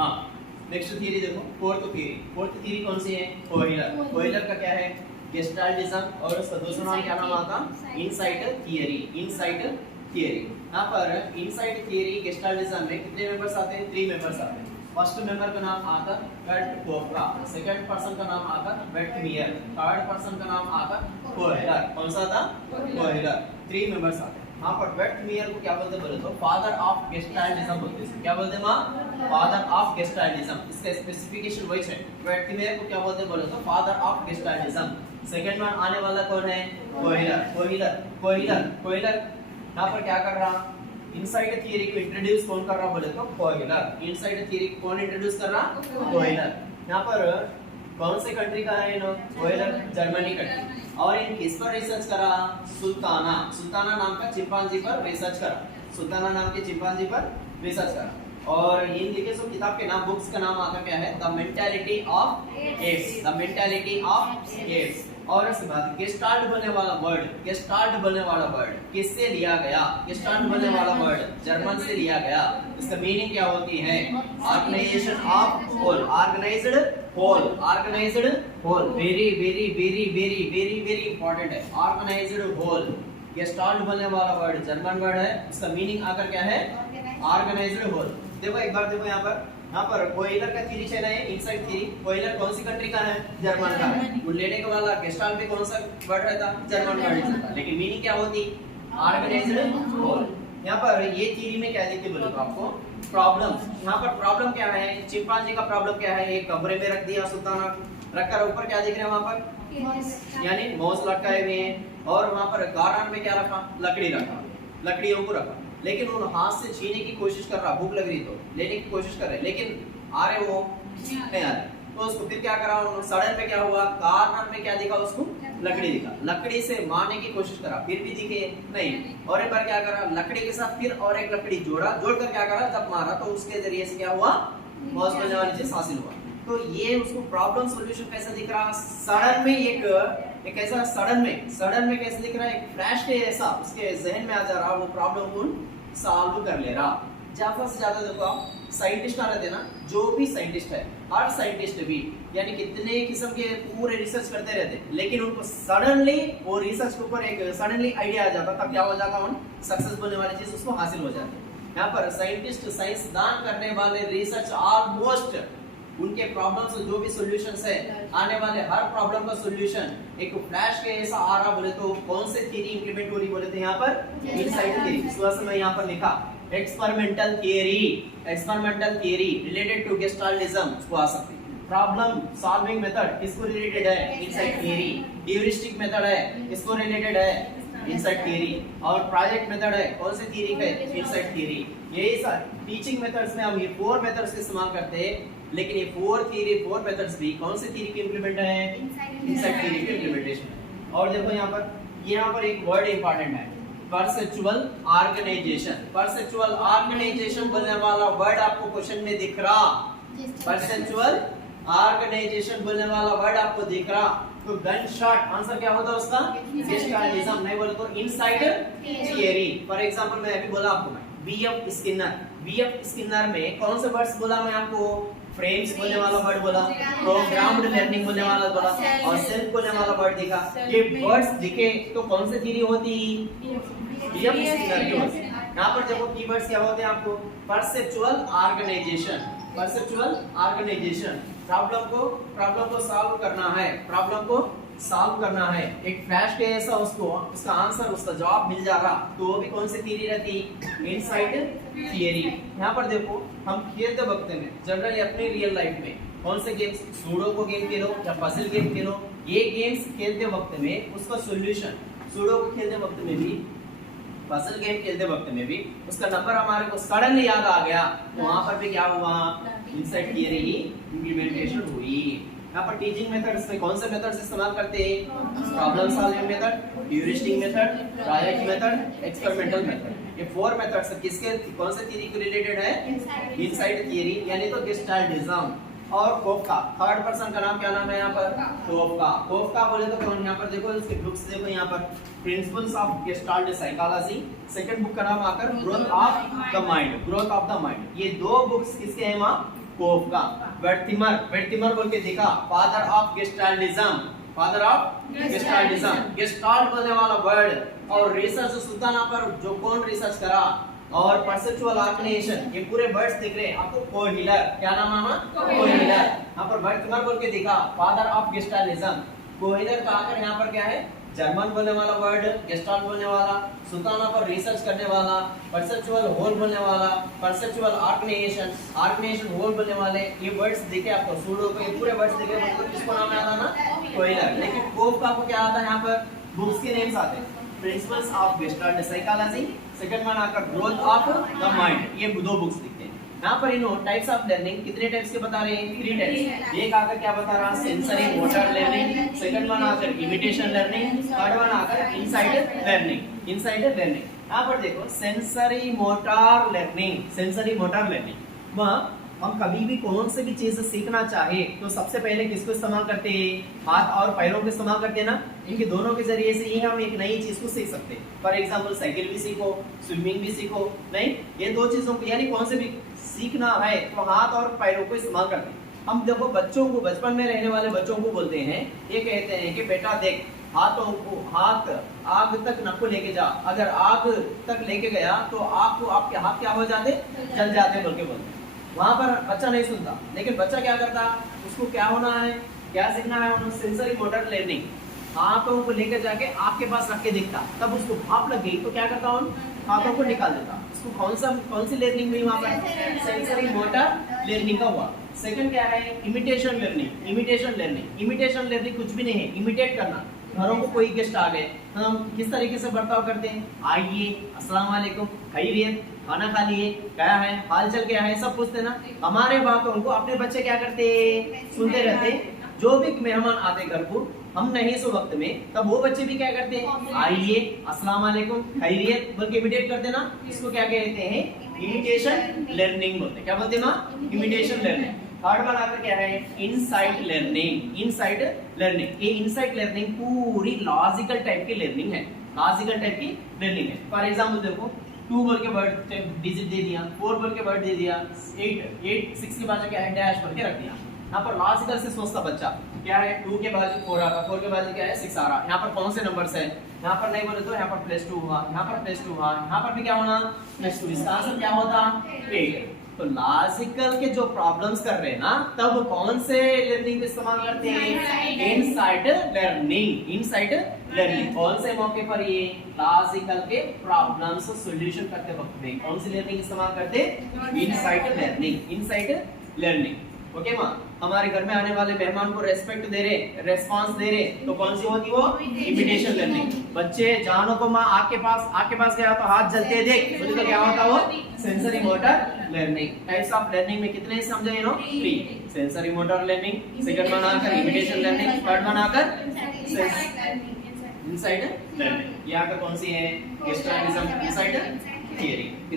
हाँ, next theory देखो, fourth theory कौन सी है? कोयलर का क्या है? गेस्टाल्टिज्म, और उसका दूसरा नाम क्या नाम आता? Insight theory. यहाँ पर इनसाइट थियरी गेस्टाल्टिज्म में कितने मेंबर्स आते हैं? 3 मेंबर्स आते हैं। फर्स्ट मेंबर का नाम आता कर्ट कोफका, सेकंड पर्सन का नाम आता वेटमियर, थर्ड पर्सन का नाम आता कोयलर। कौन सा था? कोयलर। 3 मेंबर्स आते हैं। यहाँ पर वेटमियर को क्या बोलते हैं बोले तो फादर ऑफ गेस्टाल्टिज्म बोलते हैं। क्या बोलते हैं माँ? Father of gestaltism. इसका स्पेसिफिकेशन वही है। वेटमियर को क्या बोलते हैं बोले तो फादर ऑफ गेस्टाल्टिज्म। सेकंड में आने वाला कौन है? कोयलर। यहाँ पर क्या कर रहा? इनसाइड थियरी को इंट्रोड्यूस कौन कर रहा बोले तो कोयलर। इनसाइड थियरी को कौन इंट्रोड्यूस कर रहा? कोयलर। यहाँ पर कौन से कंट्री का है ना कोयलर? Germany country. और इन किस पर रिसर्च करा? सुल्ताना नाम का चिंपांजी पर रिसर्च करा। और इन लिखे सो किताब के नाम, बुक्स का नाम आता क्या है? The mentality of apps. और इसके बाद गेस्टाल्ट बनने वाला वर्ड किससे लिया गया? गेस्टाल्ट बनने वाला वर्ड जर्मन से लिया गया। इसका मीनिंग क्या होती है? Organisation of whole, organised whole. Very important है। ऑर्गेनाइज्ड होल, गेस्टाल्ट बनने वाला वर्ड जर्मन वर्ड है। इसका मीनिंग आकर क्या है? Organised whole. देखो एक बार देखो यहाँ पर कोयलर का थियरी चला है, इनसाइड थियरी। कोयलर कौन सी कंट्री का है? जर्मन का है। वो लेने के वाला गेस्टाल्ट में कौन सा वर्ड रहता? जर्मन वर्ड रहता। लेकिन मीनिंग क्या होती? Organised whole. यहाँ पर ये थियरी में क्या देखते बोलो तो आपको प्रॉब्लम। यहाँ पर प्रॉब्लम क्या है? चिंपांजी का प्रॉब्लम क्या है? एक कमरे में रख दिया सुल्ताना, रखकर ऊपर क्या दिख रहे हैं वहाँ पर? यानी मौज लटकाए हुए हैं। और वहाँ पर गार्डन में क्या रखा? लकड़ियों को रखा। लेकिन उन हाथ से छीने की कोशिश कर रहा, भूख लग रही तो लेने की कोशिश कर रहे, लेकिन आ रहे वो नहीं आ रहे। तो उसको फिर क्या करा? सड़न पे क्या हुआ? कार्नर में क्या दिखा उसको? लकड़ी दिखा। लकड़ी से मारने की कोशिश करा, फिर भी दिखे नहीं। और एक बार क्या करा? लकड़ी के साथ फिर और एक लकड़ी जोड़कर क्या करा? जब मारा तो उसके जरिए से क्या हुआ? मौज बनने वाली चीज हासिल हुआ। तो ये उसको प्रॉब्लम सॉल्यूशन कैसा दिख रहा? सडन में एक ऐसा सडन में कैसे दिख रहा है? एक फ्लैश के ऐसा उसके जहन में आ जा रहा, वो प्रॉब्लम को सॉल्व कर ले रहा। ज्यादा से ज्यादा देखो आप साइंटिस्ट आ रहे थे ना, जो भी साइंटिस्ट है, हर साइंटिस्ट भी यानी कितने किस्म के पूरे रिसर्च करते रहते, लेकिन उनको सडनली वो रिसर्च के ऊपर एक सडनली आइडिया आ जाता, तब क्या हो जाता? उन सक्सेस बनने वाली चीज उसको हासिल हो जाती। यहाँ पर साइंटिस्ट, साइंसदान करने वाले रिसर्च ऑलमोस्ट उनके प्रॉब्लम्स जो भी सॉल्यूशंस है, आने वाले हर प्रॉब्लम का सॉल्यूशन एक फ्लैश के ऐसा आ रहा बोले तो कौन से थ्योरी इंप्लीमेंट हो रही बोले तो यहाँ पर इनसाइड थ्योरी। इस वजह से मैं यहाँ पर लिखा एक्सपेरिमेंटल थियरी रिलेटेड टू गेस्टाल्टिज्म उसको आ सकती है। प्रॉब्लम सॉल्विंग मेथड किसको रिलेटेड है? Inside theory. ह्यूरिस्टिक मेथड है किसको रिलेटेड है? Inside theory. और प्रोजेक्ट मेथड है कौन सी थियरी का? Inside theory. यही सारे टीचिंग मेथड्स में हम ये 4 मेथड्स का इस्तेमाल करते हैं, लेकिन ये 4 मेथड्स भी कौन से थियरी के इंप्लीमेंट है? इनसाइड थियरी के इंप्लीमेंटेशन है। और देखो यहाँ पर एक वर्ड इंपॉर्टेंट है, परसेप्चुअल ऑर्गेनाइजेशन बोलने वाला वर्ड आपको क्वेश्चन में दिख रहा। परसेप्चुअल ऑर्गेनाइजेशन बोलने वाला वर्ड आपको दिख रहा, तो गन शॉट आंसर क्या होता है उसका? गेस्टाल्टिज्म। नहीं बोले तो इनसाइड थियरी। फॉर एग्जांपल मैं अभी बोला आपको, बीएफ स्किनर में कौन से वर्ड्स बोला मैं आपको? फ्रेम्स बोलने वाला वर्ड बोला, प्रोग्राम्ड लर्निंग बोलने वाला बोला, और सेल्फ बोलने वाला वर्ड दिखा। ये वर्ड्स दिखे तो कौन सी थियरी होती? बीएफ स्किनर की होती। यहाँ पर देखो कीवर्ड्स क्या होते हैं आपको? Perceptual organisation. प्रॉब्लम को सॉल्व करना है। एक फ्लैश के ऐसा उसका आंसर, उसका जवाब मिल जा रहा, तो वो भी कौन सी थियरी रहती? Inside theory. यहाँ पर देखो हम खेलते वक्त में जनरली अपने रियल लाइफ में कौन से गेम्स, सूडो को गेम खेलो या पजल गेम खेलो, ये गेम्स खेलते वक्त में उसका सॉल्यूशन, सूडो को खेलते वक्त में भी, पजल गेम खेलते वक्त में भी उसका नंबर हमारे को सडनली याद आ गया, तो वहां पर भी क्या हुआ? इनसाइड थियरी ही इंप्लीमेंटेशन हुई। यहाँ पर टीचिंग मेथड्स में कौन से मेथड्स इस्तेमाल करते हैं? Problem solving method, heuristic method, project method, experimental method. ये 4 मेथड्स किसके कौन से थियरी के रिलेटेड है? इनसाइड थियरी, यानी तो गेस्टाल्टिज्म। और कोफका, थर्ड पर्सन का नाम क्या नाम है यहाँ पर? कोफका बोले तो कौन? यहाँ पर देखो इसके बुक्स देखो, यहाँ पर principles of gestalt psychology, second book का नाम आकर ग्रोथ ऑफ द माइंड। ये 2 बुक्स किसके हैं माँ? कोफ का। वेर्थिमर बोल के देखा, father of gestaltism, father of gestaltism, gestalt बोलने वाला वर्ड और रिसर्च सुल्ताना पर जो कौन रिसर्च करा और परसेप्चुअल ऑर्गेनाइजेशन, ये पूरे वर्ड्स दिख रहे हैं आपको। कोहिलर, क्या नाम मामा? कोहिलर। यहाँ पर वेर्थिमर बोल के देखा, फादर ऑफ गेस्टाल्टिज्म। कोहिलर का आकर यहाँ पर क्या है? जर्मन बोलने वाला वर्ड, गेस्टाल्ट बोलने वाला, सुल्ताना पर रिसर्च करने वाला, परसेप्चुअल होल बोलने वाला, परसेप्चुअल ऑर्गेनाइजेशन होल बोलने वाले, ये वर्ड्स देखे आपको, सूडो को ये पूरे वर्ड्स देखे, मतलब किसको नाम आता ना? कोहिलर। लेकिन कोफ का आपको क्या आता है? यहाँ पर बुक्स के नेम्स आते हैं, principles of gestalt psychology, second one आकर ग्रोथ ऑफ द माइंड, ये दो बुक्स दिखते हैं। यहाँ पर इन टाइप्स ऑफ लर्निंग कितने टाइप्स के बता रहे हैं? 3 टाइप्स। एक आकर क्या बता रहा? Sensory motor learning, second one आकर इमिटेशन लर्निंग, थर्ड वन आकर इनसाइड लर्निंग। यहाँ पर देखो सेंसरी मोटर लर्निंग, वह हम कभी भी कौन से भी चीज सीखना चाहे तो सबसे पहले किसको इस्तेमाल करते हैं? हाथ और पैरों को इस्तेमाल करते हैं ना। इनके दोनों के जरिए से ही हम एक नई चीज को सीख सकते हैं। फॉर एग्जांपल साइकिल भी सीखो, स्विमिंग भी सीखो, नहीं ये दो चीजों को, यानी कौन से भी सीखना है तो हाथ और पैरों को इस्तेमाल करते हैं। हम देखो बच्चों को, बचपन में रहने वाले बच्चों को बोलते हैं, ये कहते हैं कि बेटा देख हाथों को, हाथ आग तक नको लेके जा, अगर आग तक लेके गया तो आग को आपके हाथ क्या हो जाते? जल जाते बोल के बोलते हैं। वहां पर बच्चा नहीं सुनता, लेकिन बच्चा क्या करता? उसको क्या होना है, क्या सीखना है? उन्होंने सेंसरी मोटर लर्निंग, हाथों को लेकर जाके आपके पास रख के दिखता, तब उसको भाप लग गई तो क्या करता? उन हाथों को निकाल देता। उसको कौन सी लर्निंग हुई वहां पर? सेंसरी मोटर लर्निंग का हुआ। सेकंड क्या है? इमिटेशन लर्निंग कुछ भी नहीं है, इमिटेट करना। घरों को कोई गेस्ट आ गए, हम किस तरीके से बर्ताव करते हैं? आइए, अस्सलाम वालेकुम, खैरियत, खाना खा लिए, क्या है, हाल चाल क्या है, सब पूछते ना। हमारे बातों को अपने बच्चे क्या करते? सुनते रहते। जो भी मेहमान आते घर को, हम नहीं सो वक्त में, तब वो बच्चे भी क्या करते हैं? आइए, अस्सलाम वालेकुम, खैरियत बोल के इमिटेट करते ना। इसको क्या कहते हैं? इमिटेशन लर्निंग बोलते हैं। क्या बोलते हैं माँ? Imitation learning. थर्ड वन आकर क्या है? Insight learning. ये इनसाइट लर्निंग पूरी लॉजिकल टाइप की लर्निंग है, फॉर एग्जांपल देखो 2 बोल के वर्ड डिजिट दे दिया, 4 बोल के वर्ड दे दिया, 8 6 के बाद क्या है? डैश बोल के रख दिया। यहाँ पर लॉजिकल से सोचता बच्चा, क्या है? 2 के बाद 4 आ रहा, 4 के बाद क्या है? 6 आ रहा। यहाँ पर कौन से नंबर्स है? यहाँ पर नहीं बोले तो यहाँ पर +2 हुआ, यहाँ पर +2 हुआ, यहाँ पर भी क्या होना? +2। इसका आंसर क्या होता? 8। तो लॉजिकल के जो प्रॉब्लम्स कर रहे हैं ना, तब कौन से लर्निंग इस्तेमाल करते हैं? Inside learning. कौन से मौके पर? ये लॉजिकल के प्रॉब्लम्स सॉल्यूशन करते वक्त में कौन सी लर्निंग इस्तेमाल करते? Inside learning. ओके माँ, हमारे घर में आने वाले मेहमान को रेस्पेक्ट दे रहे, रेस्पॉन्स दे रहे, तो कौन सी होती? वो इमिटेशन लर्निंग। बच्चे जानो को माँ आपके पास गया तो हाथ जलते देख, तो क्या होता? वो sensory motor learning. Types of learning में कितने समझे? 3। Sensory motor learning, second one आकर इमिटेशन लर्निंग, थर्ड वन आकर इनसाइड लर्निंग। ये आकर कौन सी है? गेस्टाल्टिज्म इनसाइड थियरी।